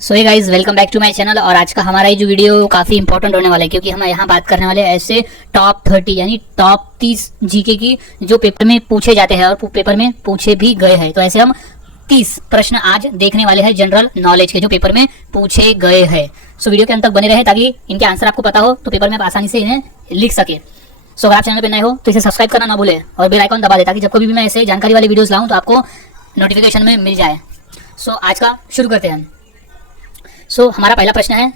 So hey guys, welcome back to my channel. और आज का हमारा ये जो वीडियो काफ़ी इंपॉर्टेंट होने वाला है, क्योंकि हम यहाँ बात करने वाले हैं ऐसे टॉप 30 यानी टॉप 30 जीके की जो पेपर में पूछे जाते हैं और पेपर में पूछे भी गए हैं। तो ऐसे हम 30 प्रश्न आज देखने वाले हैं जनरल नॉलेज के, जो पेपर में पूछे गए हैं। सो वीडियो के अंत तक बने रहे ताकि इनके आंसर आपको पता हो, तो पेपर में आप आसानी से इन्हें लिख सके। सो अगर आप चैनल पर नए हो तो इसे सब्सक्राइब करना ना भूले और बेल आइकन दबा दे, ताकि जब कभी भी मैं ऐसे जानकारी वाले वीडियोस लाऊं तो आपको नोटिफिकेशन में मिल जाए। सो आज का शुरू करते हैं। सो हमारा पहला प्रश्न है,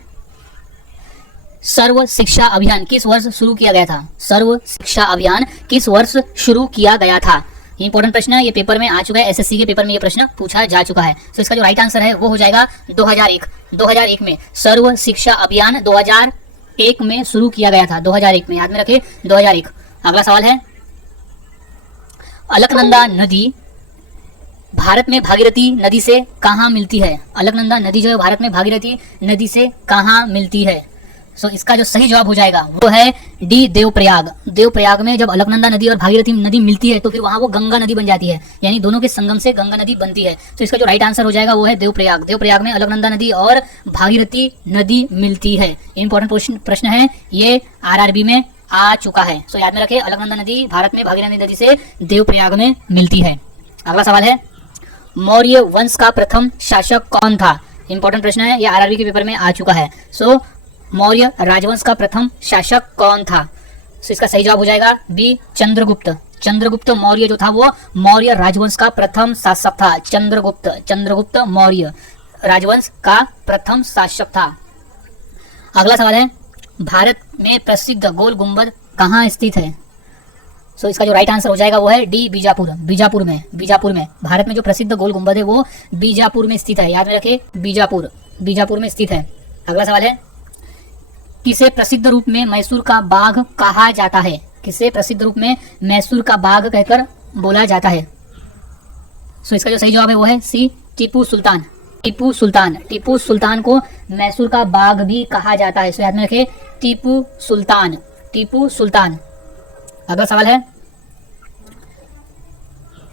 सर्व शिक्षा अभियान किस वर्ष शुरू किया गया था? सर्व शिक्षा अभियान किस वर्ष शुरू किया गया था? इंपॉर्टेंट प्रश्न है, ये पेपर में आ चुका है, एसएससी के पेपर में ये प्रश्न पूछा जा चुका है। तो इसका जो राइट आंसर है वो हो जाएगा 2001 में सर्व शिक्षा अभियान 2001 में शुरू किया गया था। 2001 में, याद में रखे 2001। अगला सवाल है, अलकनंदा नदी भारत में भागीरथी नदी से कहाँ मिलती है? अलकनंदा नदी जो है भारत में भागीरथी नदी से कहाँ मिलती है? सो इसका जो सही जवाब हो जाएगा वो है डी, देवप्रयाग। देवप्रयाग में जब अलकनंदा नदी और भागीरथी नदी मिलती है तो फिर वहाँ वो गंगा नदी बन जाती है, यानी दोनों के संगम से गंगा नदी बनती है। तो इसका जो राइट आंसर हो जाएगा वो है देवप्रयाग। देवप्रयाग में अलकनंदा नदी और भागीरथी नदी मिलती है। इंपॉर्टेंट प्रश्न है, ये आरआरबी में आ चुका है। सो याद में रखे, अलकनंदा नदी भारत में भागीरथी नदी से देवप्रयाग में मिलती है। अगला सवाल है, मौर्य वंश का प्रथम शासक कौन था? इंपॉर्टेंट प्रश्न है, यह आरआरबी के पेपर में आ चुका है। सो मौर्य राजवंश का प्रथम शासक कौन था? सो इसका सही जवाब हो जाएगा बी, चंद्रगुप्त। चंद्रगुप्त मौर्य जो था वो मौर्य राजवंश का प्रथम शासक था। चंद्रगुप्त मौर्य राजवंश का प्रथम शासक था। अगला सवाल है, भारत में प्रसिद्ध गोल गुंबद कहाँ स्थित है? सो इसका जो राइट आंसर हो जाएगा वो है डी, बीजापुर। बीजापुर में भारत में जो प्रसिद्ध गोल गुंबद है वो बीजापुर में स्थित है। याद में रखे, बीजापुर में स्थित है। अगला सवाल है, किसे प्रसिद्ध रूप में मैसूर का बाघ कहा जाता है? किसे प्रसिद्ध रूप में मैसूर का बाघ कहकर बोला जाता है? सो इसका जो सही जवाब है वो है सी, टीपू सुल्तान। टीपू सुल्तान को मैसूर का बाघ भी कहा जाता है। सो याद में रखे, टीपू सुल्तान। अगला सवाल है,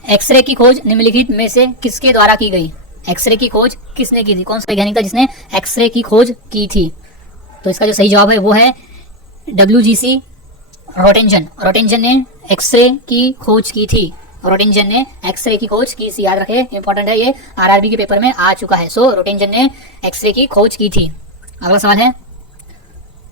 एक्सरे की खोज निम्नलिखित में से किसके द्वारा की गई? एक्सरे की खोज किसने की थी? कौन सा वैज्ञानिक था जिसने एक्सरे की खोज की थी? तो इसका जो सही जवाब है वो है WGC रोटेंजन ने एक्सरे की खोज की थी। याद रखे, इंपॉर्टेंट है, ये आरआरबी के पेपर में आ चुका है। सो रोटेंजन ने एक्सरे की खोज की थी। अगला सवाल है,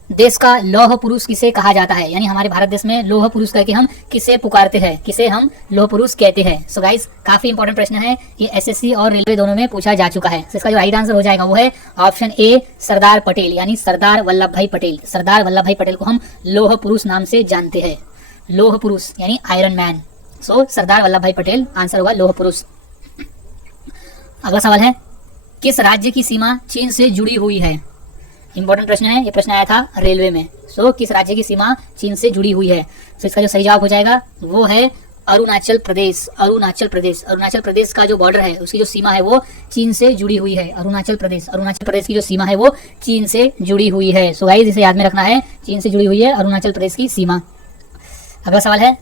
देश का लौह पुरुष किसे कहा जाता है? यानी हमारे भारत देश में लौह पुरुष कहकर हम किसे पुकारते हैं? किसे हम लौह पुरुष कहते हैं? सो गाइस, काफी इंपॉर्टेंट प्रश्न है, ये एसएससी और रेलवे दोनों में पूछा जा चुका है। इसका जो राइट आंसर हो जाएगा वो है ऑप्शन ए, सरदार पटेल, यानी सरदार वल्लभ भाई पटेल। सरदार वल्लभ भाई पटेल को हम लौह पुरुष नाम से जानते हैं। लौह पुरुष यानी आयरन मैन। सो सरदार वल्लभ भाई पटेल आंसर होगा लौह पुरुष। अगला सवाल है, किस राज्य की सीमा चीन से जुड़ी हुई है? इंपॉर्टेंट प्रश्न है, ये प्रश्न आया था रेलवे में। सो किस राज्य की सीमा चीन से जुड़ी हुई है? सो इसका जो सही जवाब हो जाएगा वो है अरुणाचल प्रदेश का जो बॉर्डर है, उसकी जो सीमा है वो चीन से जुड़ी हुई है। अरुणाचल प्रदेश की जो सीमा है वो चीन से जुड़ी हुई है। सो गाइस, इसे याद में रखना है, चीन से जुड़ी हुई है अरुणाचल प्रदेश की सीमा। अगला सवाल है,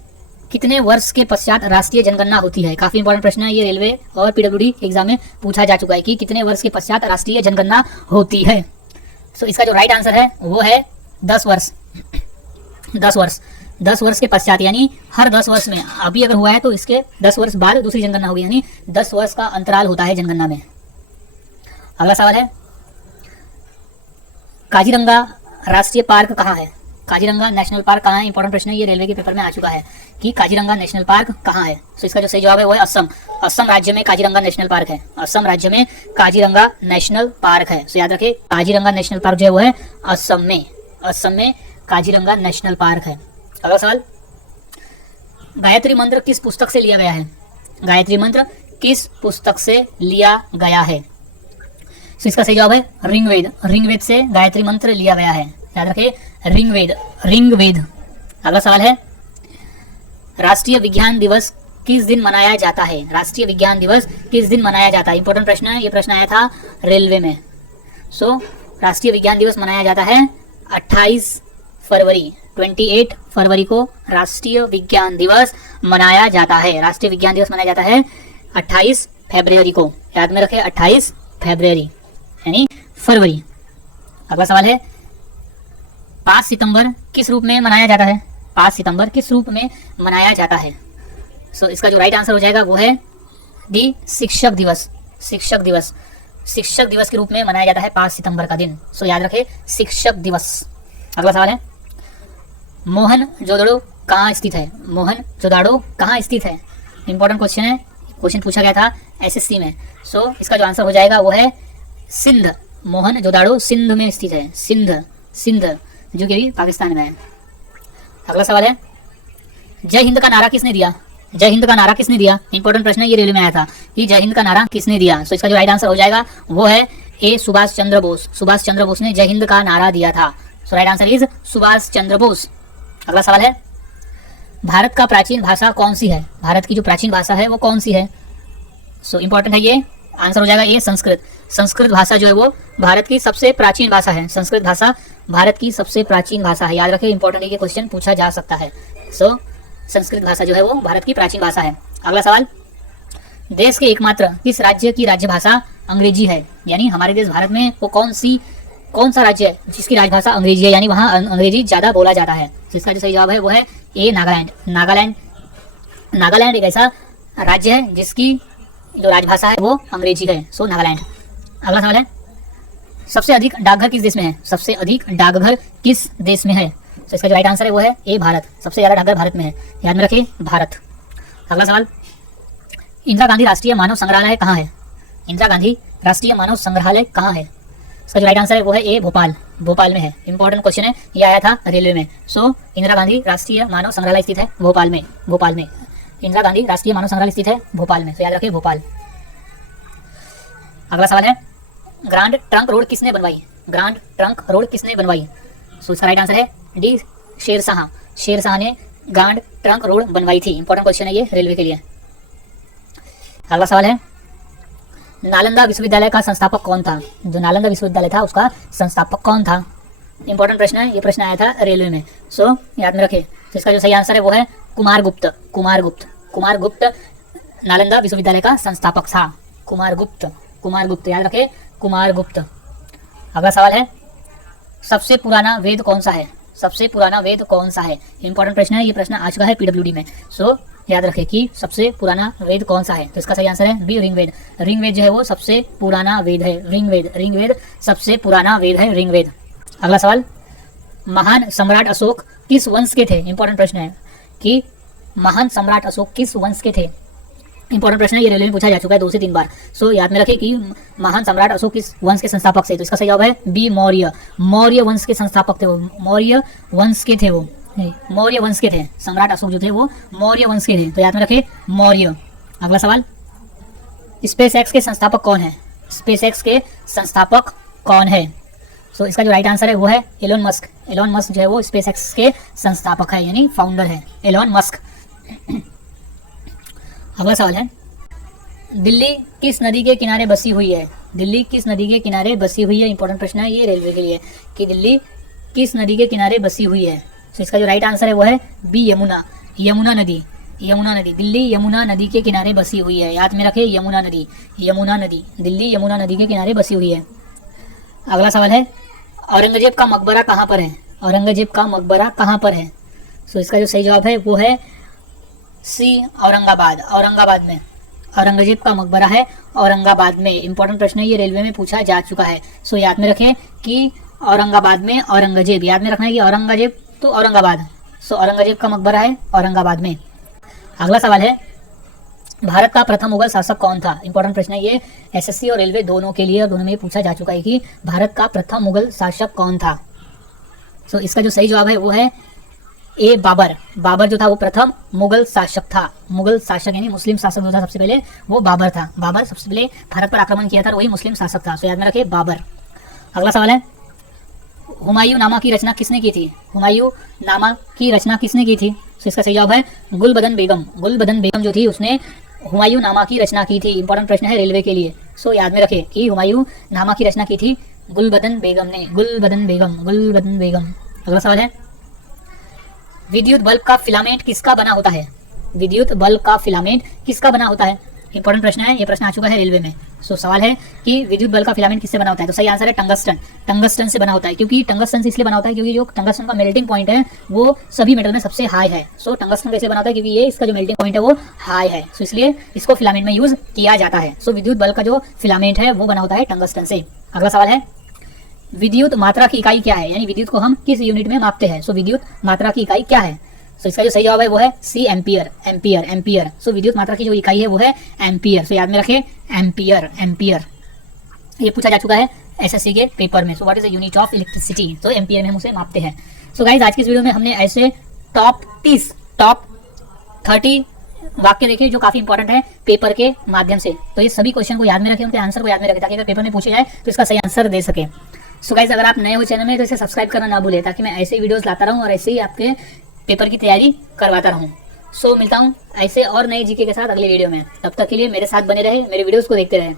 कितने वर्ष के पश्चात राष्ट्रीय जनगणना होती है? काफी इंपॉर्टेंट प्रश्न है, ये रेलवे और पीडब्ल्यूडी एग्जाम में पूछा जा चुका है कि कितने वर्ष के पश्चात राष्ट्रीय जनगणना होती है। सो इसका जो राइट आंसर है वो है 10 वर्ष। 10 वर्ष के पश्चात, यानी हर 10 वर्ष में, अभी अगर हुआ है तो इसके 10 वर्ष बाद दूसरी जनगणना होगी, यानी 10 वर्ष का अंतराल होता है जनगणना में। अगला सवाल है, काजीरंगा राष्ट्रीय पार्क कहाँ है? काजीरंगा नेशनल पार्क कहाँ है? इंपॉर्टेंट प्रश्न है, ये रेलवे के पेपर में आ चुका है कि काजीरंगा नेशनल पार्क कहाँ है। सो इसका जो सही जवाब है वो है असम राज्य में काजीरंगा नेशनल पार्क है। असम राज्य में काजीरंगा नेशनल पार्क है। सो याद रखें, काजीरंगा नेशनल पार्क जो है वो है असम में काजीरंगा नेशनल पार्क है। अगला सवाल, गायत्री मंत्र किस पुस्तक से लिया गया है? गायत्री मंत्र किस पुस्तक से लिया गया है? सो इसका सही जवाब है ऋग्वेद से गायत्री मंत्र लिया गया है। याद रखें, ऋग्वेद। अगला सवाल है, राष्ट्रीय विज्ञान दिवस किस दिन मनाया जाता है? राष्ट्रीय विज्ञान दिवस किस दिन मनाया जाता है? इंपॉर्टेंट प्रश्न है, ये प्रश्न आया था रेलवे में। सो राष्ट्रीय विज्ञान दिवस मनाया जाता है 28 फरवरी को राष्ट्रीय विज्ञान दिवस मनाया जाता है। 28 फरवरी को। याद में रखें, 28 फरवरी यानी फरवरी। अगला सवाल है 5 सितंबर किस रूप में मनाया जाता है? 5 सितंबर किस रूप में मनाया जाता है? सो इसका जो राइट आंसर हो जाएगा वो है डी शिक्षक दिवस। शिक्षक दिवस, शिक्षक दिवस के रूप में मनाया जाता है 5 सितंबर का दिन। सो याद रखें शिक्षक दिवस। अगला सवाल है मोहनजोदड़ो कहाँ स्थित है? मोहनजोदड़ो कहाँ स्थित है? इंपॉर्टेंट क्वेश्चन है, क्वेश्चन पूछा गया था एसएससी में। सो इसका जो आंसर हो जाएगा वो है सिंध। मोहनजोदड़ो सिंध में स्थित है। सिंध जो कि अभी पाकिस्तान में है। अगला सवाल है जय हिंद का नारा किसने दिया? जय हिंद का नारा किसने दिया? इंपॉर्टेंट प्रश्न है, ये रेलवे में आया था कि जय हिंद का नारा किसने दिया। सो इसका जो राइट आंसर हो जाएगा वो है ए सुभाष चंद्र बोस। सुभाष चंद्र बोस ने जय हिंद का नारा दिया था। सो right answer is Subhash Chandra Bose. अगला सवाल है भारत का प्राचीन भाषा कौन सी है? भारत की जो प्राचीन भाषा है वो कौन सी है? सो इंपॉर्टेंट है, ये आंसर हो जाएगा ये संस्कृत। संस्कृत भाषा जो है वो भारत की सबसे प्राचीन भाषा है। संस्कृत भाषा भारत की सबसे प्राचीन भाषा है। याद रखें, इंपॉर्टेंट है, ये क्वेश्चन पूछा जा सकता है। सो संस्कृत भाषा जो है वो भारत की प्राचीन भाषा है। अगला सवाल देश के एकमात्र किस राज्य की राज्य भाषा अंग्रेजी है? यानी हमारे देश भारत में वो कौन सा राज्य है जिसकी राजभाषा अंग्रेजी है, यानी वहाँ अंग्रेजी ज्यादा बोला जाता है? जिसका जो सही जवाब है वो है ए नागालैंड। नागालैंड एक ऐसा राज्य है जिसकी जो राजभाषा है वो अंग्रेजी है। सो नागालैंड। अगला सवाल है सबसे अधिक डाकघर किस देश में है? सबसे अधिक डाकघर किस देश में है? तो इसका जो राइट आंसर है वो है ए भारत। सबसे ज्यादा डाकघर भारत में है, याद में रखिए भारत। अगला सवाल इंदिरा गांधी राष्ट्रीय मानव संग्रहालय कहाँ है? इंदिरा गांधी राष्ट्रीय मानव संग्रहालय कहाँ है? इसका जो राइट आंसर है वो है ए भोपाल में है। इंपॉर्टेंट क्वेश्चन है, ये आया था रेलवे में। सो इंदिरा गांधी राष्ट्रीय मानव संग्रहालय स्थित है भोपाल में। इंदिरा गांधी राष्ट्रीय मानव संग्रहालय स्थित है भोपाल में। तो याद रखिए भोपाल। अगला सवाल है ग्रांड ट्रंक रोड किसने बनवाई? ग्रांड ट्रंक रोड किसने बनवाई? सो इसका राइट आंसर है डी शेरशाह ने ग्रांड ट्रंक रोड बनवाई थी। इंपॉर्टेंट क्वेश्चन है ये रेलवे के लिए। अगला सवाल है नालंदा विश्वविद्यालय का संस्थापक कौन था? जो नालंदा विश्वविद्यालय था उसका संस्थापक कौन था? इंपॉर्टेंट प्रश्न है, ये प्रश्न आया था रेलवे में। सो याद में रखें। तो इसका जो सही आंसर है वो है कुमार गुप्त नालंदा विश्वविद्यालय का संस्थापक था। कुमार गुप्त याद रखें, कुमार गुप्त। अगला सवाल है सबसे पुराना वेद कौन सा है? सबसे पुराना वेद कौन सा है? इंपॉर्टेंट प्रश्न है, ये प्रश्न आ चुका है पीडब्ल्यूडी में। सो याद रखें कि सबसे पुराना वेद कौन सा है? तो इसका सही आंसर है बी ऋग्वेद। ऋग्वेद जो है वो सबसे पुराना वेद है। ऋग्वेद सबसे पुराना वेद है, ऋग्वेद। अगला सवाल महान सम्राट अशोक किस वंश के थे? इंपॉर्टेंट प्रश्न है कि महान सम्राट अशोक किस वंश के थे? इंपॉर्टेंट प्रश्न है, ये रेलवे में पूछा जा चुका है 2 से 3 बार। सो याद में रखें कि महान सम्राट अशोक किस वंश के संस्थापक थे? तो इसका सही जवाब है बी मौर्य वंश के संस्थापक थे वो। मौर्य वंश के थे। सम्राट अशोक जो थे वो मौर्य वंश के थे। तो याद में रखें मौर्य। अगला सवाल स्पेसएक्स के संस्थापक कौन है? स्पेसएक्स के संस्थापक कौन है? सो इसका जो राइट आंसर है वो है एलोन मस्क। एलोन मस्क जो है वो स्पेसएक्स के संस्थापक है, यानी फाउंडर है एलोन मस्क। अगला सवाल है दिल्ली किस नदी के किनारे बसी हुई है? दिल्ली किस नदी के किनारे बसी हुई है? इंपॉर्टेंट प्रश्न है ये रेलवे के लिए कि दिल्ली किस नदी के किनारे बसी हुई है? तो इसका जो राइट आंसर है वो है बी यमुना नदी। दिल्ली यमुना नदी के किनारे बसी हुई है। याद में रखें यमुना नदी दिल्ली यमुना नदी के किनारे बसी हुई है। अगला सवाल है औरंगजेब का मकबरा कहाँ पर है? औरंगजेब का मकबरा कहाँ पर है? सो इसका जो सही जवाब है वो है सी औरंगाबाद में। औरंगजेब का मकबरा है औरंगाबाद में। इंपॉर्टेंट प्रश्न है, ये रेलवे में पूछा जा चुका है। सो याद में रखें कि औरंगाबाद में औरंगजेब, याद में रखना है कि औरंगजेब तो औरंगाबाद। सो औरंगजेब का मकबरा है औरंगाबाद में। अगला सवाल है भारत का प्रथम मुगल शासक कौन था? इंपॉर्टेंट प्रश्न है ये एसएससी और रेलवे दोनों के लिए, दोनों में पूछा जा चुका है कि भारत का प्रथम मुगल शासक कौन था। सो इसका जो सही जवाब है वो है ए बाबर जो था वो प्रथम मुगल शासक था। मुगल शासक यानी मुस्लिम शासक जो था सबसे पहले वो बाबर था। बाबर सबसे पहले भारत पर आक्रमण किया था, वही मुस्लिम शासक था। सो याद में रखिए बाबर। अगला सवाल है हुमायूं नामा की रचना किसने की थी? हुमायूं नामा की रचना किसने की थी? तो इसका सही जवाब है गुलबदन बेगम जो थी उसने हुमायूं नामा की रचना की थी। इंपॉर्टेंट प्रश्न है रेलवे के लिए। सो याद में रखें कि हुमायूं नामा की रचना की थी गुलबदन बेगम। अगला सवाल है विद्युत बल्ब का फिलामेंट किसका बना होता है? विद्युत बल्ब का फिलामेंट किसका बना होता है? इंपॉर्टेंट प्रश्न है, ये प्रश्न आ चुका है रेलवे में। सो सवाल है कि विद्युत बल्ब का फिलामेंट किससे बना होता है? तो सही आंसर है टंगस्टन। टंगस्टन से बना होता है, क्योंकि टंगस्टन से इसलिए बना होता है क्योंकि जो टंगस्टन का मेल्टिंग पॉइंट है वो सभी मेटल में सबसे हाई है। सो टंगस्टन कैसे बना होता है? क्योंकि ये इसका जो मेल्टिंग पॉइंट है वो हाई है, सो इसलिए इसको फिलामेंट में यूज किया जाता है। सो विद्युत बल्ब का जो फिलामेंट है वो बना होता है टंगस्टन से। अगला सवाल है विद्युत मात्रा की इकाई क्या है? यानी विद्युत को हम किस यूनिट में मापते हैं? सो विद्युत मात्रा की इकाई क्या है? सो इसका जो सही जवाब है वो है C, ampere. Ampere, ampere. So विद्युत मात्रा की जो इकाई है वो है एम्पियर। सो याद में रखें एम्पियर, एम्पियर। ये पूछा जा चुका है एसएससी के पेपर में। So what is the unit of electricity? तो एम्पियर में हम उसे मापते हैं। सो गाइस आज की इस वीडियो में हमने ऐसे टॉप 30 वाक्य देखे जो काफी इंपॉर्टेंट है पेपर के माध्यम से। तो ये सभी क्वेश्चन को याद में रखें, उनके आंसर को याद में रखें, ताकि अगर पेपर में पूछे जाए तो इसका सही आंसर दे सके। सो गाइस अगर आप नए हो चैनल में तो इसे सब्सक्राइब करना ना भूलें, ताकि मैं ऐसे वीडियोस लाता रहूं और ऐसे ही आपके पेपर की तैयारी करवाता रहूं। सो मिलता हूं ऐसे और नए जीके के साथ अगले वीडियो में। तब तक के लिए मेरे साथ बने रहे, मेरे वीडियोस को देखते रहे।